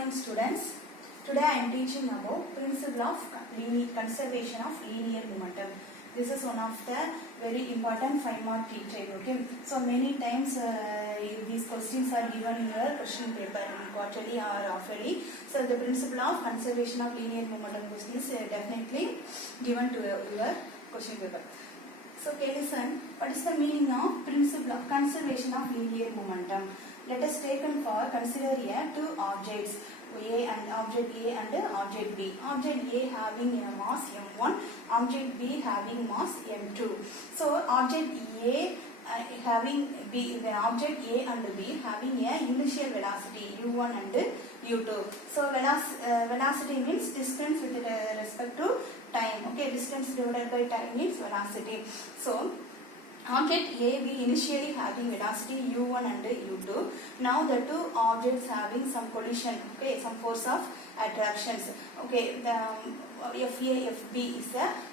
morning students. Today I am teaching about principle of conservation of linear momentum. This is one of the very important 5-mark teaching. Okay, so many times these questions are given in your question paper in quarterly or half-yearly. So the principle of conservation of linear momentum question is definitely given to your question paper. So okay, listen, what is the meaning of principle of conservation of linear momentum? Let us take for consider here two objects object A and object B. Object A having a mass m1, object B having mass m2. So object A having B, the object A and B having a initial velocity u1 and u2. So velocity means distance with respect to time. Okay, distance divided by time means velocity. So object A, B initially having velocity u1 and u2. Now the two objects having some collision, okay, some force of attractions. Okay, the FA, FB is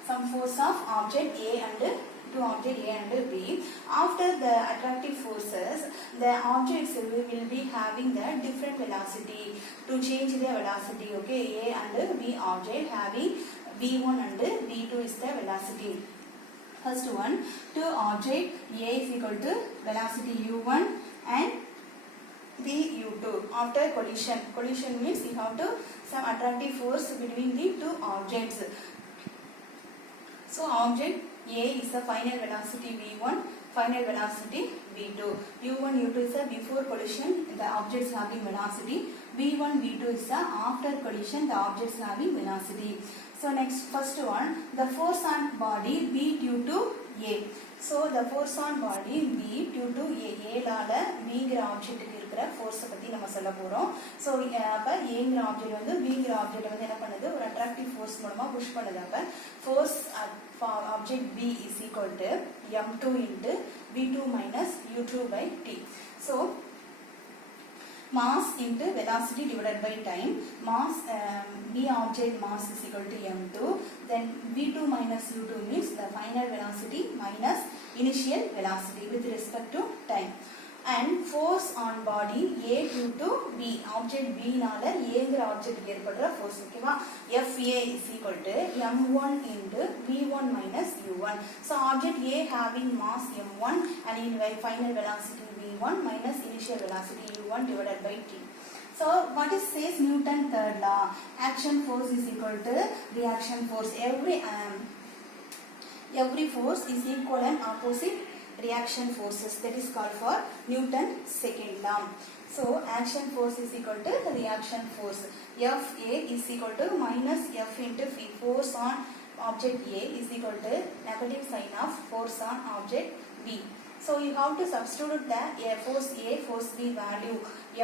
some force of object A and to object A and B. After the attractive forces, the objects will be having the different velocity. To change the velocity, okay, A and B object having V1 and V2 is the velocity. First one, two object A is equal to velocity u1 and B u2 after collision. Collision means you have to some attractive force between the two objects. So object A is the final velocity v1, final velocity v2. u1, u2 is the before collision, the objects having velocity. v1, v2 is the after collision, the objects having velocity. So next, first one, the force on body B due to A. So the force on body B due to A. A லால Bங்கிற ஆப்ஜெக்ட்டுக்கு இருக்கிற ஃபோர்ஸை பற்றி நம்ம சொல்ல போகிறோம். So அப்போ ஏங்கிற object வந்து Bங்கிற ஆப்ஜெக்ட் வந்து என்ன பண்ணுது, ஒரு அட்ராக்டிவ் ஃபோர்ஸ் மூலமாக புஷ் பண்ணுது. அப்போ force object B is equal to m2 into v2 minus u2 by t. So mass into velocity divided by time. Mass B object mass is equal to m2. Then v2 minus u2 means the final velocity minus initial velocity with respect to time. And force on body A due to B. Object B நால Aங்கிற object ஏற்படுற force. ஓகேவா? FA is equal to m1 into v1 minus u1. So object A having mass m1 and in final velocity v1 minus initial velocity u1 divided by t. So what is says Newton third law? Action force is equal to reaction force. Every force is equal and opposite reaction forces. That is called for Newton second law. So action force is equal to the reaction force. FA is equal to minus F into V. Force on object A is equal to negative sign of force on object B. So you have to substitute the force A, force B value.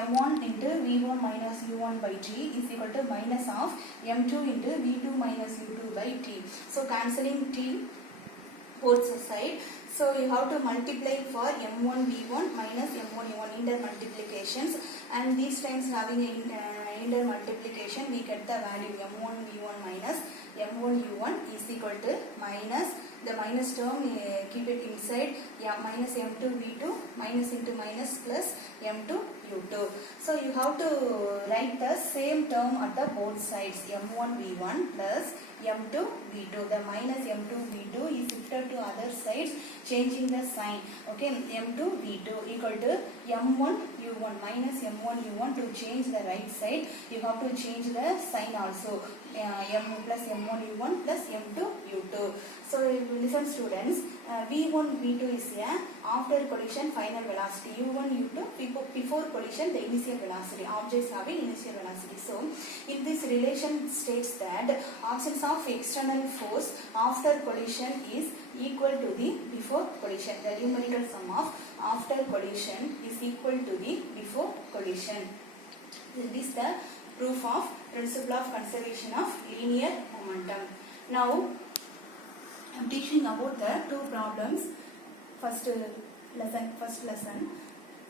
m1 into v1 minus u1 by t is equal to minus of m2 into v2 minus u2 by t. So cancelling t both side. So you have to multiply for m1 v1 minus m1 u1 inter multiplications, and these times having inter multiplication we get the value m1 v1 minus m1 u1 is equal to minus the minus term keep it inside minus m2 v2 minus into minus plus m2 u2. So you have to write the same term at the both sides m1 v1 plus m2 v2. The minus m2 v2 is shifted to other sides, changing the sign. Okay, m2 v2 equal to m1 u1 minus m1 u1. To change the right side you have to change the sign also, m plus m1 u1 plus m2 u2. So listen students, v1 v2 is after collision final velocity, u1 u2 before collision the initial velocity. Objects having initial velocity. So in this relation states that absence of external force after collision is equal to the before collision. The numerical sum of after collision is equal to the before collision. This is the proof of principle of conservation of linear momentum. Now I am teaching about the two problems. First lesson.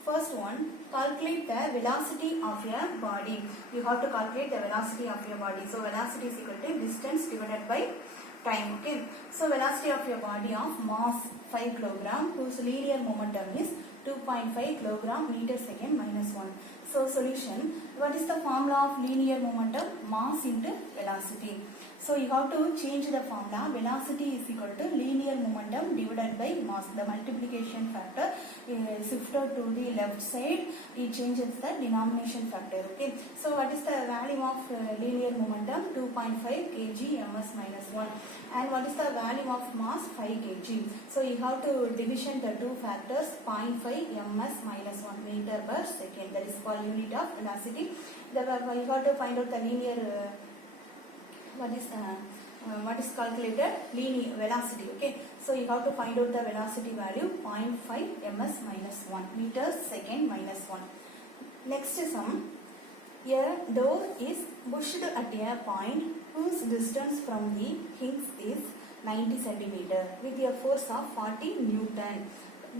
First one, calculate the velocity of your body. You have to calculate the velocity of your body. So velocity is equal to distance divided by time. Okay. So velocity of your body of mass 5 kg whose linear momentum is 2.5 kilogram meter second minus 1. So solution, what is the formula of linear momentum? Mass into velocity. So you have to change the formula. Velocity is equal to linear momentum divided by mass. The multiplication factor is shifted to the left side. It changes the denomination factor. Okay. So what is the value of linear momentum? 2.5 kg ms minus 1. And what is the value of mass? 5 kg. So you have to division the two factors. 0.5 ms minus 1 meter per second. That is called unit of velocity. You have to find out the linear what is calculated linear velocity. Okay, so you have to find out the velocity value 0.5 ms minus 1 meters second minus 1. Next sum, a door is pushed at a point whose distance from the hinge is 90 centimeter with a force of 40 Newton.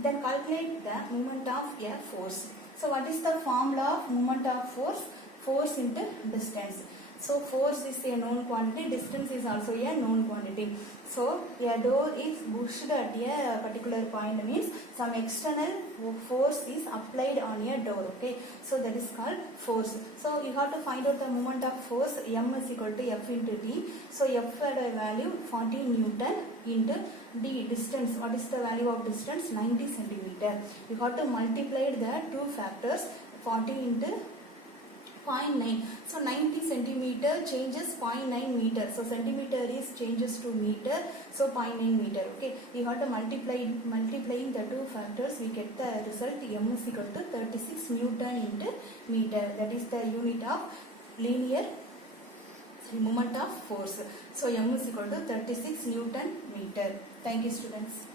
Then calculate the moment of a force. So what is the formula of moment of force? Force into distance. So force is a known quantity, distance is also a known quantity. So a door is pushed at a particular point means some external force is applied on a door. Okay, so that is called force. So you have to find out the moment of force. M is equal to F into D. So F had a value 40 Newton into D, distance. What is the value of distance? 90 centimeter. You have to multiply the two factors, 40 into 0.9. So 90 centimeter changes 0.9 meter. So centimeter is changes to meter. So 0.9 meter. Okay. You have to multiplying the two factors. We get the result M is equal to 36 Newton into meter. That is the unit of linear moment of force. So M is equal to 36 Newton meter. Thank you, students.